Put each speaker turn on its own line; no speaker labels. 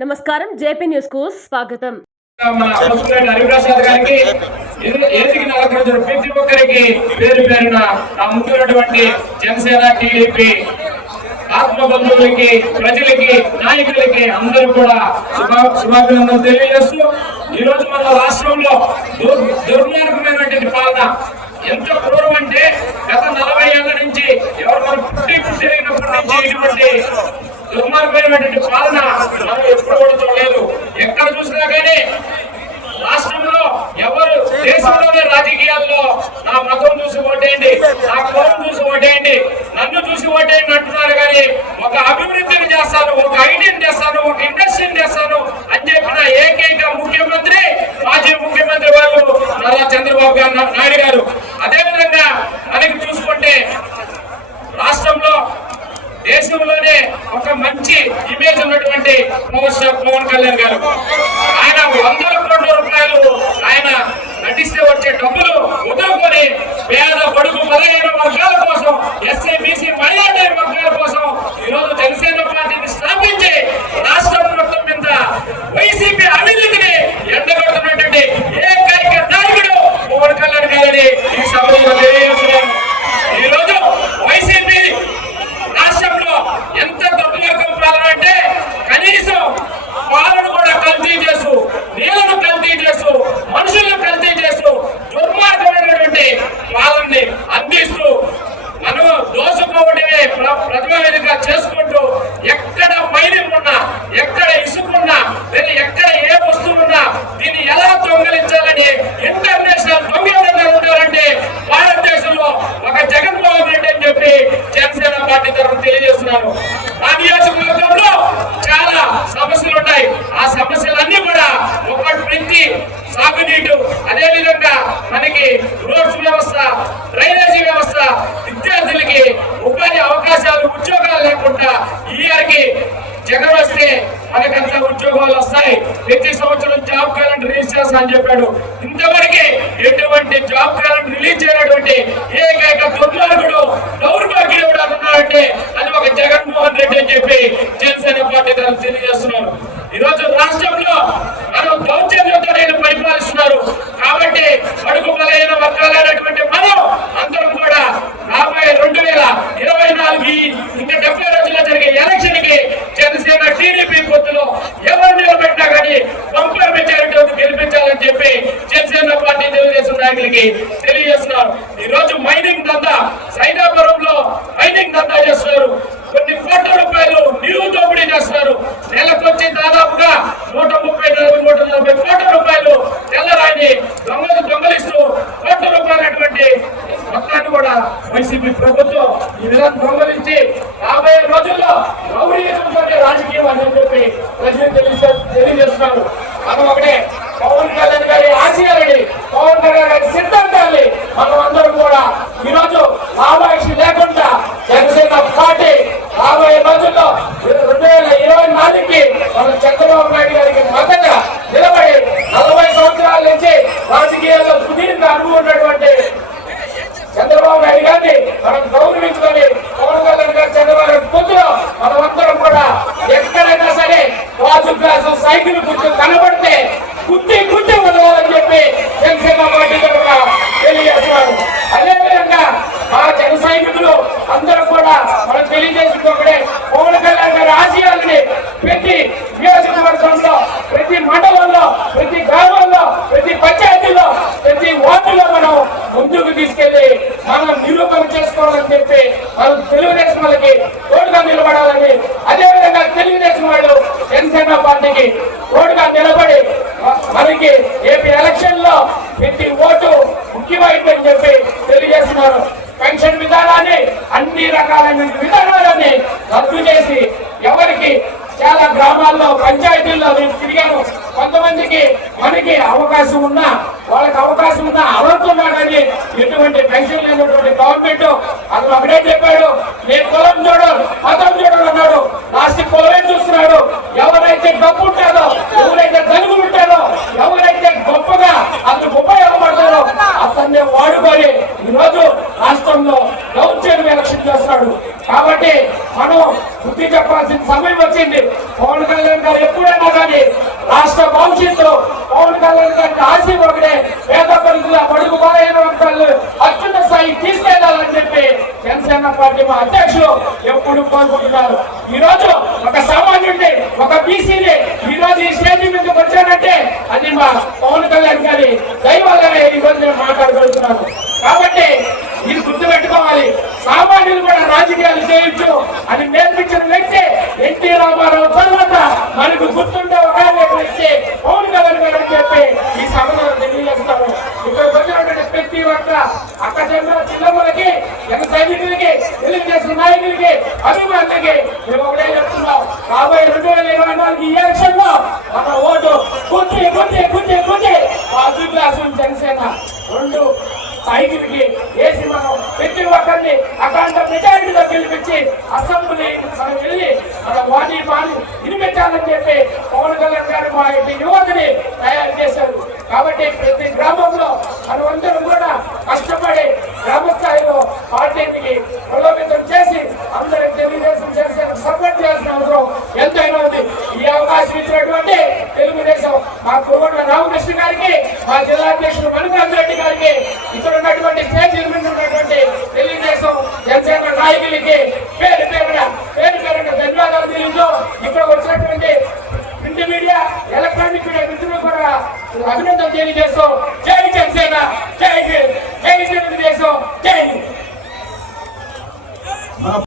నమస్కారం. జేపీ న్యూస్కు స్వాగతం.
మన మున్సిపల్ హరిప్రసాద్ గారికి ఏ- ఏదికి ప్రతి ఒక్కరికి పేరు పేరున నా ముందున్నటువంటి జనసేన టీడీపీ ఆత్మ బంధువులకి ప్రజలకి నాయకులకి అందరూ కూడా శుభా శుభాభినందనలు తెలియజేస్తూ ఈ రోజు మన రాష్ట్రంలో దుర్- దుర్మార్గమైనటువంటి పాలన ఎంత క్రూరం అంటే గత నలభై ఏళ్ళ నుంచి ఎవరు మన పుట్టి పుట్టి నుంచి ఇటువంటి దుర్మార్గమైనటువంటి పాలన. మనం ఎప్పుడు కూడా చూడలేదు. ఎక్కడ చూసినా కానీ రాష్ట్రంలో ఎవరు దేశంలోనే రాజకీయాల్లో నా మతం చూసి ఓటేయండి నా కులం చూసి ఓటేయండి నన్ను చూసి ఓటేయండి అంటున్నారు కానీ ఒక అభివృద్ధిని చేస్తాను ఒక ఐడియాని చేస్తాను ఒక ఇండస్ట్రీని చేస్తాను అని చెప్పిన ఏకైక ముఖ్యమంత్రి మాజీ ముఖ్యమంత్రి వారు నారా చంద్రబాబు గారు నాయుడు గారు అదేవిధంగా మనకి చూసుకుంటే రాష్ట్రంలో దేశంలోనే ఒక మంచి ఇమేజ్ ఉన్నటువంటి పవర్ స్టార్ పవన్ కళ్యాణ్ గారు ఆయన వందల కోట్ల రూపాయలు ఆయన నటిస్తే వచ్చే డబ్బులు వదులుకొని పేద బడుగు బలహీన వర్గాల కోసం ఎస్సీ బీసీ మైనార్టీ వర్గాల కోసం ఈరోజు జనసేన పార్టీని స్థాపించి రాష్ట్రం మొత్తం మీద వైసీపీ అవినీతిని ఎండగడుతున్నటువంటి ఏకైక నాయకుడు పవన్ కళ్యాణ్ గారిని ఈ సభలో తెలియజేస్తున్నాను ఈ రోజు వైసీపీ రాష్ట్రంలో ఎంత దుర్మార్గం పాలన అంటే కనీసం పాలను కూడా కల్తీ చేస్తూ నీళ్ళను కల్తీ చేస్తూ మనుషులను కల్తీ చేస్తూ దుర్మార్గమైనటువంటి పాలనని అందిస్తూ మనం దోసుకోవడమే ప్ర- ప్రథమ వేదిక చేసుకుంటూ ఎక్కడ మైనింగ్ ఉన్నా ఎక్కడ ఇసుకున్నా లేదా ఎక్కడ ఏ వస్తువు ఉన్నా దీన్ని ఎలా దొంగలించాలని ఇంటర్నేషనల్ దొంగ ఎవరైనా ఉన్నారంటే భారతదేశంలో ఒక జగన్మోహన్ రెడ్డి అని చెప్పి జనసేన పార్టీ తరఫున తెలియజేస్తున్నాను ఆ నియోజకవర్గంలో చాలా సమస్యలు ఉన్నాయి ఆ సమస్యలన్నీ కూడా ఒక వ్యక్తి సాగునీటు అదే విధంగా మనకి రోడ్స్ వ్యవస్థ డ్రైనేజీ వ్యవస్థ విద్యార్థులకి ఉపాధి అవకాశాలు ఉద్యోగాలు లేకుండా ఈ ఇయర్కి జగన్ వస్తే మనకంతా ఉద్యోగాలు వస్తాయి. ప్రతి సంవత్సరం జాబ్ క్యాలెండర్ రిలీజ్ చేస్తా అని చెప్పాడు. ఇంతవరకు ఎటువంటి జాబ్ క్యాలెండర్ రిలీజ్ చేయనటువంటి ఏకైక దుర్మార్గుడు దౌర్భాగ్యుడు కూడా అది ఒక జగన్మోహన్ రెడ్డి అని చెప్పి జనసేన పార్టీ తరఫు తెలియజేస్తున్నాను ఈ రోజు రాష్ట్రంలో మనం దౌర్జన్యంతో నేను పరిపాలిస్తున్నారు కాబట్టి అడుగు బలైన వర్గాలైనటువంటి మనం అందరం కూడా రాబోయే రెండు వేల ఇరవై నాలుగు ఈ ఇంకా డెబ్బై రోజుల్లో జరిగే ఎలక్షన్కి జనసేన టీడీపీ పొత్తులో ఎవరు నిలబెట్టినా కానీ బంపర్ మెజారిటీ గెలిపించాలని చెప్పి జనసేన పార్టీ తెలుగుదేశం నాయకులకి తెలియజేస్తున్నారు ఈ రోజు మైనింగ్ దందా సైదాపురంలో మైనింగ్ దందా చేస్తున్నారు కొన్ని కోట్ల రూపాయలు నిలువు దోపిడీ చేస్తున్నారు నెలకొచ్చి దాదాపుగా నూట ముప్పై నలభై నూట నలభై కోట్ల రూపాయలు తెల్లరాయిని దొంగలు దొంగలిస్తూ కోట్ల రూపాయలటువంటి మొత్తాన్ని కూడా వైసీపీ ప్రభుత్వం ఈ విధంగా దొంగలించి రాబోయే రోజుల్లో రౌడీజంతో రాజకీయం అని చెప్పి ప్రజలు తెలియజేస్తున్నారు. మనం ఒకటే పవన్ కళ్యాణ్ గారి ఆశయాలని పవన్ కళ్యాణ్ గారి సిద్ధాంతాన్ని మనం అందరం కూడా ఈ రోజు లాభాయిషి లేకుండా జనసేన పార్టీ రాబోయే రోజుల్లో రెండు వేల ఇరవై నాలుగుకి మనం చంద్రబాబు నాయుడు గారికి మద్దతుగా నిలబడి నలభై సంవత్సరాల నుంచి రాజకీయాల్లో సుదీర్ఘ అనుభవం ఉన్నటువంటి చంద్రబాబు నాయుడు గారిని మనం గౌరవించుకొని పవన్ కళ్యాణ్ గారు చంద్రబాబు నాయుడు పొద్దులో మనం అందరం కూడా ఎక్కడైనా సరే వాజు గ్లాసు సైకిల్ కూర్చొని కనబడితే కుత్తి కుత్తి ఉండవాలని చెప్పి జనసేన పార్టీ తరఫున తెలియజేస్తున్నారు. అదేవిధంగా మా జన సైనికులు అందరూ కూడా మనం తెలియజేసుకుంటే పవన్ కళ్యాణ్ గారి ఆశయాలని ప్రతి నియోజకవర్గంలో ప్రతి మండలంలో ప్రతి గ్రామంలో ప్రతి పంచాయతీలో ప్రతి వార్డులో మనం ముందుకు తీసుకెళ్ళి మనం నిరూపణ చేసుకోవాలని చెప్పి మనం తెలుగుదేశం వాళ్ళకి తోడుగా నిలబడాలని అదేవిధంగా తెలుగుదేశం వాళ్ళు జనసేన పార్టీకి తోడుగా నిలబడి మ- మనకి ఏపీ ఎలక్షన్లో ప్రతి ఓటు ముఖ్యమైందని చెప్పి చేస్తున్నారు. పెన్షన్ విధానాన్ని అన్ని రకాలైన విధానాలని రద్దు చేసి ఎవరికి చాలా గ్రామాల్లో పంచాయతీల్లో నేను తిరిగాను కొంతమందికి మనకి అవకాశం ఉన్నా వాళ్ళకి అవకాశం ఉన్నా అర్హతున్నా కానీ ఎటువంటి పెన్షన్ లేనటువంటి
కానీ రాష్ట్ర భవిష్యత్తు పవన్ కళ్యాణ్ గారికి ఆశయం ఒకటే. పేద పరిధిలో బడుగు బలహీన వర్గాలు అత్యున్న స్థాయి తీసుకెళ్ళాలని చెప్పి జనసేన పార్టీ మా అధ్యక్షులు ఎప్పుడు కోరుకుంటున్నారు. ఈ రోజు ఒక సామాన్యుడిని ఒక బీసీని ఈ రోజు ఈ స్టేజ్ మీదకి వచ్చానంటే అది మా పవన్ కళ్యాణ్ గారి దైవాలనే ఈ రోజు నేను మాట్లాడగలుగుతున్నాను. కాబట్టి ఇది గుర్తుపెట్టుకోవాలి. సామాన్యులు కూడా రాజకీయాలు చేయొచ్చు అని నేర్పించిన వ్యక్తి ఎన్టీ రామారావు తర్వాత మనకు గుర్తుండే ఒకే ఒక వ్యక్తి పవన్ కళ్యాణ్ గారు అని చెప్పి ఈ సభలో తెలియజేస్తాను ఇక్కడికి వచ్చినటువంటి ప్రతి ఒక్క అక్క చెల్లెల పిల్లలకి జన సైనికులకి తెలుగుదేశం నాయకులకి అభిమానులకి మేము ఒకటే చెప్తున్నాం. రాబోయే రెండు వేల ఇరవై నాలుగు ఈ ఎలక్షన్లో మన ఓటు కుర్చీ కుర్చీ కుర్చీ కుర్చీ మా క్లాసు జనసేన రెండు సైనికులకి వేసి మనం ప్రతి ఒక్కరిని అఖండ మెజారిటీలో గెలిపించి అసెంబ్లీ మనం వెళ్ళి మన వాణి పాని వినిపించాలని చెప్పి పవన్ కళ్యాణ్ గారు మా యొక్క యువతని తయారు చేశారు. కాబట్టి ప్రతి గ్రామంలో మనమందరం